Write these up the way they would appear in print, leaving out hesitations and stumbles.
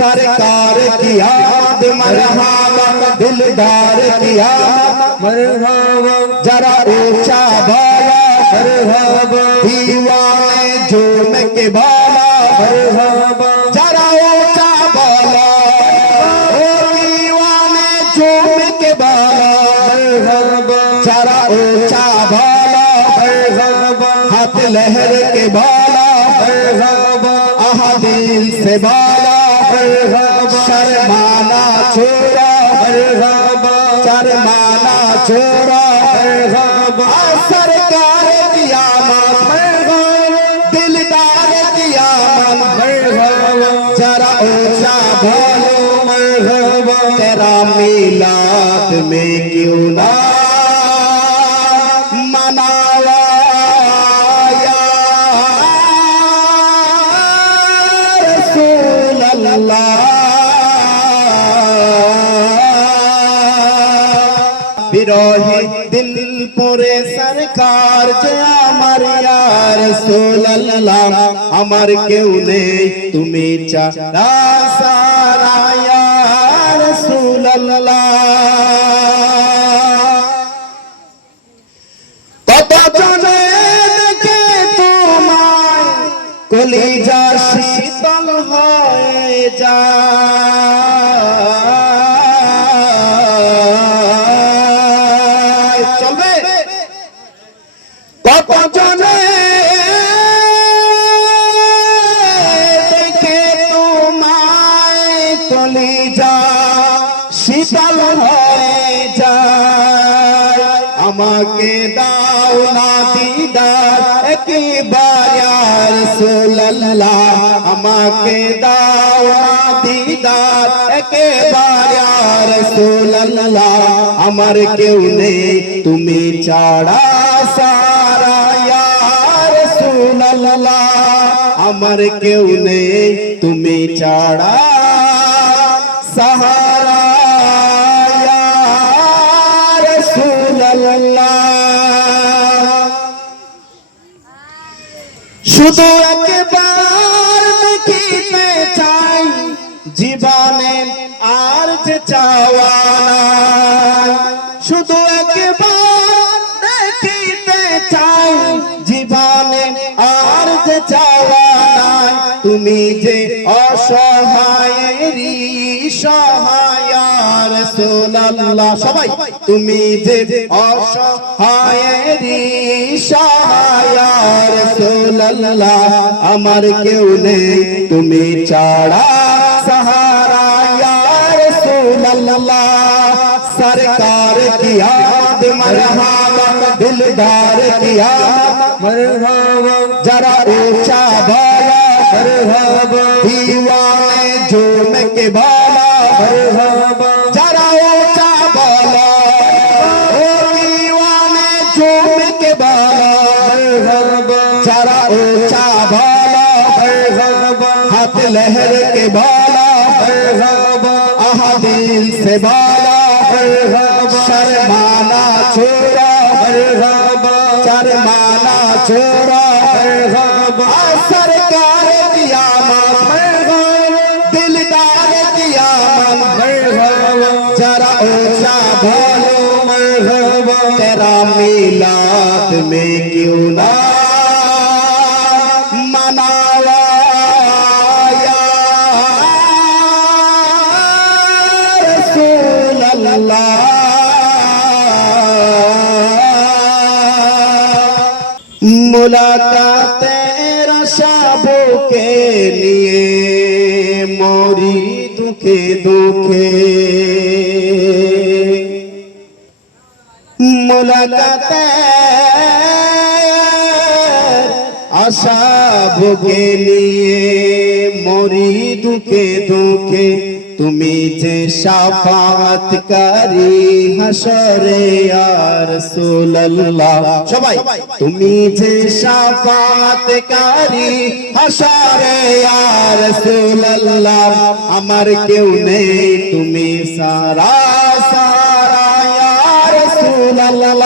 सरकार की आमद मरहबा दिलदार की आमद मरहबा जरा ऊंचा बाला मरहबा दीवाने झूम के बाला मरहबा जरा ऊंचा बाला ओ दीवाने झूम के बाला मरहबा जरा ऊंचा बाला मरहबा हाथ लहर के बाला मरहबा अहादील से बाला शर्माना छोड़ा मरहबा शर्माना छोड़ा मरहबा सरकार की आमद मरहबा दिलदार की आमद मरहबा जरा ऊंचा बोलो मरहबा तेरा मिलाद में क्यों ना मनावा या रसूल अल्लाह बिरोही दिल पुरे सरकार जे আমার ইয়া রাসূলুল্লাহ আমার কেউ নেই তুমি ছাড়া সারা ইয়া রাসূলুল্লাহ কত জনে দেখে তোমায় কলিজা শীতল হয়ে যায় চলবে কত জনে দেখে তোমায় কলিজা শীতল হয়ে যায় আমাকে দাও না দিদার একবার ইয়া রাসূলুল্লাহ আমাকে দাও না দিদার একবার ইয়া রাসূলুল্লাহ আমার কেউ নেই তুমি ছাড়া সারা ইয়া রাসূলুল্লাহ আমার কেউ নেই তুমি ছাড়া সাহারা ইয়া রাসূলুল্লাহ শুধু একবার দেখিতে চাই জীবনে আর যে চাওয়া নাই শুধু একবার দেখিতে চাই জীবনে আর যে চাওয়া নাই তুমি যে অসহায়েরই সহায় ইয়া রাসূলুল্লাহ সবাই তুমি যে অসহায়েরই সহায় ইয়া রাসূলুল্লাহ আমার কেউ নেই তুমি ছাড়া सहारा या रसूलल्लाह सरकार की आमद मरहबा दिलदार की आमद मरहबा जरा ऊंचा बाला मरहबा दीवाने झूम के बाला मरहबा जरा ऊंचा बाला ओ दीवाने झूम के बाला मरहबा जरा ऊंचा बाला मरहबा हाथ लहर के बाला अहादील से बाला शर्माना छोड़ा शर्माना छोड़ा सरकार की आमद दिलदार की आमद जरा ऊंचा बोलो मरहबा तेरा मिलाद में क्यों ना मनावा मुलाकाते रशाबों के लिए मोरी दुखे दुखे मुलाकाते आशाबों के लिए मोरी दुखे दुखे তুমি যে শাফাআত করি হাশরে ইয়া রাসূলুল্লাহ সবাই তুমি যে শাফাআত করি হাশরে ইয়া রাসূলুল্লাহ আমার কেউ নেই তুমি সারা সারা ইয়া রাসূলুল্লাহ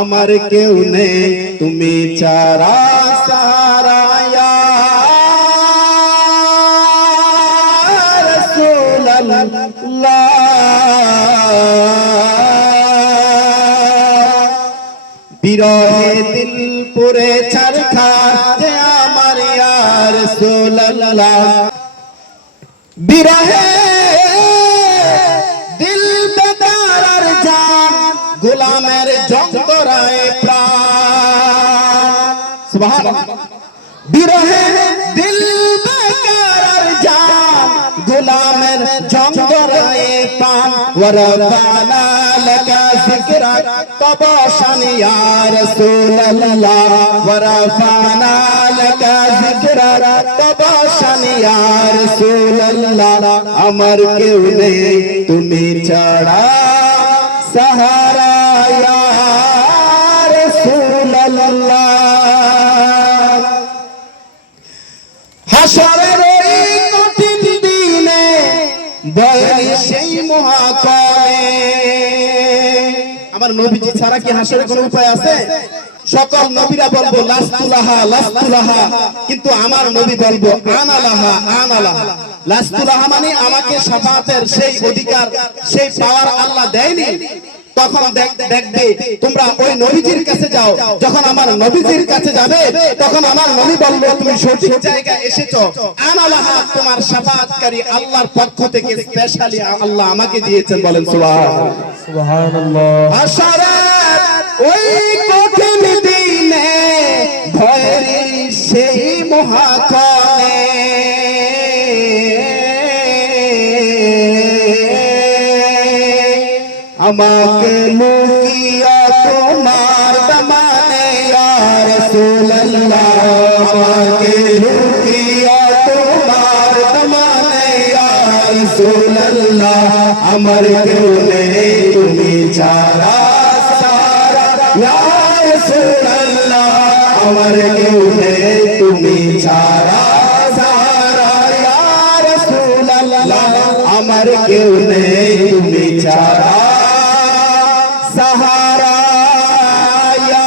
আমার কেউ নেই তুমি ছাড়া সারা ইয়া রাসূলুল্লাহ বিরহে দিল পুরে ছারখার আমার ইয়া রাসূলুল্লাহ বিরহে দিল বেদার জান গোলামের জঙ্গরায় প্রাণ সুবহানাল্লাহ বিরহে দিল বেকার জান গোলামের জঙ্গরায় প্রাণ ওয়ারাফানা লাকা যিকরাক তবশান ইয়া রাসূলুল্লাহ ওয়ারাফানা লাকা যিকরাক তবশান ইয়া রাসূলুল্লাহ আমার কেউ নেই তুমি ছাড়া সাহারা ইয়া রাসূলুল্লাহ হাসরের এই কঠিন দিনে বয়ানি সেই মহাকালে আমার নবীজি ছাড়া কি হাসরের কোনো উপায় আছে সকল নবীরা বলবো লাস্তুলাহা লাস্তুলাহা কিন্তু আমার নবী বলবো আনালাহা আনালাহা লাস্তুলাহা মানে আমাকে শাফাতের সেই অধিকার সেই পাওয়ার আল্লাহ দেয়নি তখন দেখবে তোমরা ওই নবীজির কাছে যাও যখন আমার নবীজির কাছে যাবে তখন আমার নবী বলবে তুমি সঠিক জায়গায় এসেছো আনালাহা তোমার শাফাআতকারী আল্লাহর পক্ষ থেকে স্পেশালি আল্লাহ আমাকে দিয়েছেন বলেন সুবহানাল্লাহ হাসরের ওই কঠিন দিনে ভয়ের সেই মহাকালে আমাকে লুকিয়া তোমার দামানে ইয়া রাসূলুল্লাহ আমাকে লুকিয়া তোমার দামানে ইয়া রাসূলুল্লাহ আমার কেউ নেই তুমি ছাড়া সারা ইয়া রাসূলুল্লাহ আমার কেউ নেই তুমি ছাড়া সারা ইয়া রাসূলুল্লাহ আমার কেউ নেই তুমি ছাড়া সাহারা ইয়া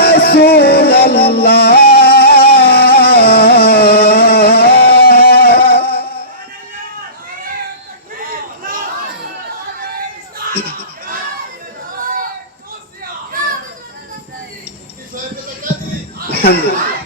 রাসূলুল্লাহ আলহামদুলিল্লাহ